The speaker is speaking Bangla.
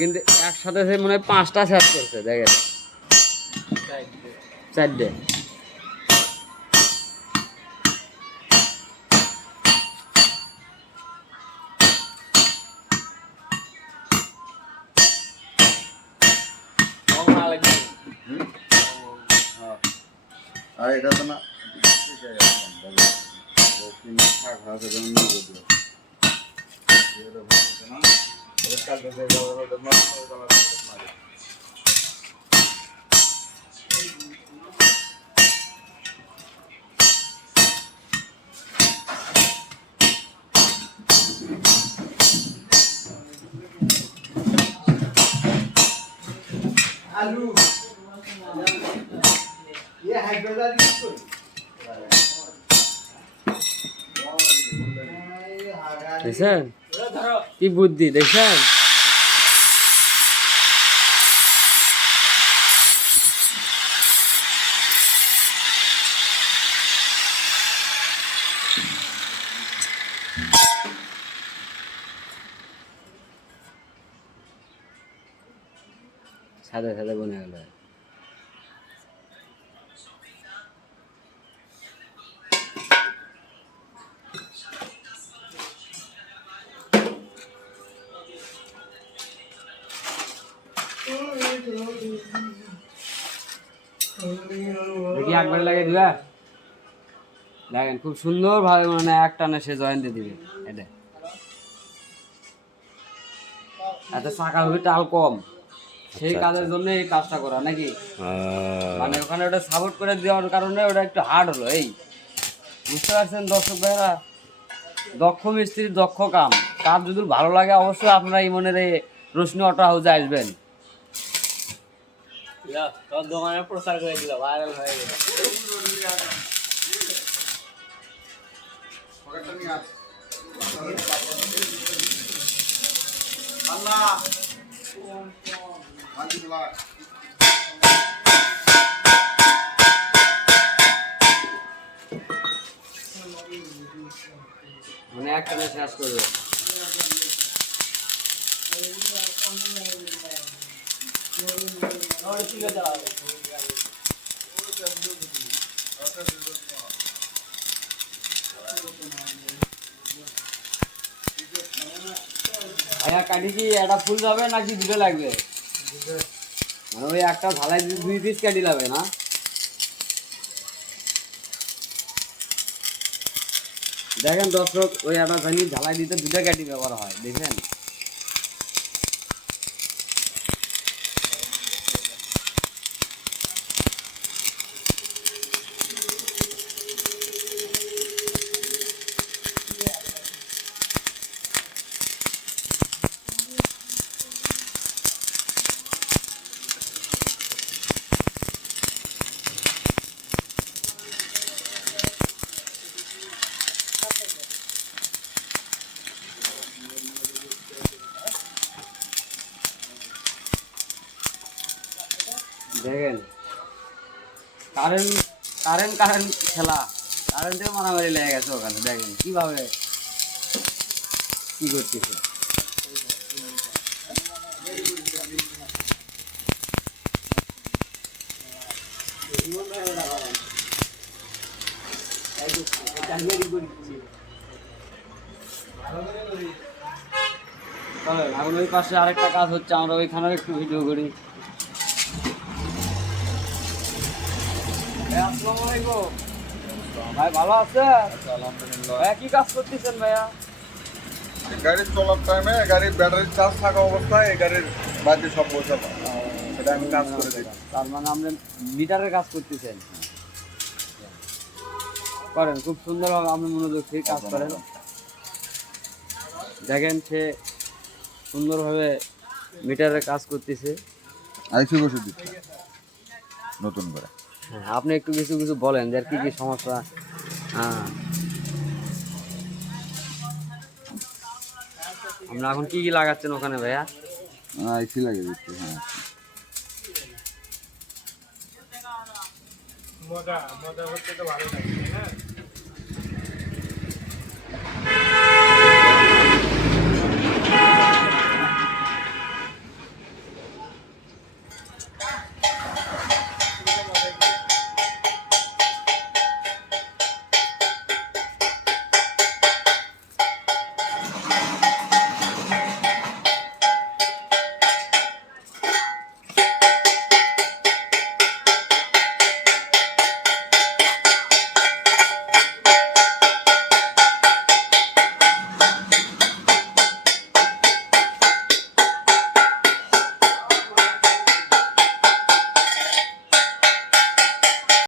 কিন্তু একসাথে সে মনে হয় পাঁচটা শেষ করছে দেখেন। চারটে। আর এটা তো না আলু ये हाइड्रोलाइज यूज करो ठीक है কি বুদ্ধি দেখছেন? সাদা সাদা বনে গেল। দেখি একবার লাগে দিবা দেখেন খুব সুন্দর ভাবে মানে এক টানে সে জয়েন্টে দিবে। এটা এত চাকা হবে টাল কম। সেই কাজের জন্য এই কাজটা করা নাকি? মানে ওখানে ওটা সাপোর্ট করে দেওয়ার কারণে ওটা একটু হার্ড হলো এই। বুঝতে পারছেন দর্শক ভাইরা দক্ষ মিস্ত্রির দক্ষ কাম। কাজ যদি ভালো লাগে অবশ্যই আপনারা ইমনের এই রশ্মি অটো হাউসে আসবেন। তোর দোকানে প্রচার করে দিল ভাইরাল হয়ে গেল পকেটটা নিয়ে আস। আলহামদুলিল্লাহ। মানে এক টানে শেষ করবে ভাইয়া কাটি কি একটা ফুল যাবে নাকি দুটো লাগবে? মানে ওই একটা ঝালাই দিয়ে দুই পিস কাটি লাগবে না? দেখেন দর্শক, ওই একটা জানি ঝালাই দিতে দুটো কাটি ব্যবহার হয়, দেখেন। দেখেন। কারেন্ট কারেন্ট কারেন্ট খেলা। কারেন্টে মারামারি লেগে গেছে ওখানে, দেখেন। কীভাবে? কি করতেছে? ওই পাশে আরেকটা কাজ হচ্ছে, আমরা ওইখানেও একটু ভিডিও করি। আসসালামু আলাইকুম। ভাই ভালো আছে? আচ্ছা, আলহামদুলিল্লাহ। কি কাজ করতেছেন ভাইয়া? গাড়ির চলার টাইমে গাড়ির ব্যাটারি চার্জ থাকা অবস্থায় এই গাড়ির বাড়িতে সব পয়সা সেটা আমি কাজ করে তার মানে আপনি মিটারের কাজ করতেছেন? করেন খুব সুন্দরভাবে আপনি মনোযোগ থেকে কাজ করেন। দেখেন সে সুন্দরভাবে মিটারের কাজ করতেছে। বসে দিচ্ছে। নতুন করে। আপনি একটু কিছু কিছু বলেন যে আর কি কি সমস্যা? হ্যাঁ। আমরা এখন কি কি লাগাচ্ছেন ওখানে ভাইয়া? আইসি লাগিয়ে দিচ্ছি হ্যাঁ। মজা মজা হচ্ছে তো ভালো লাগে না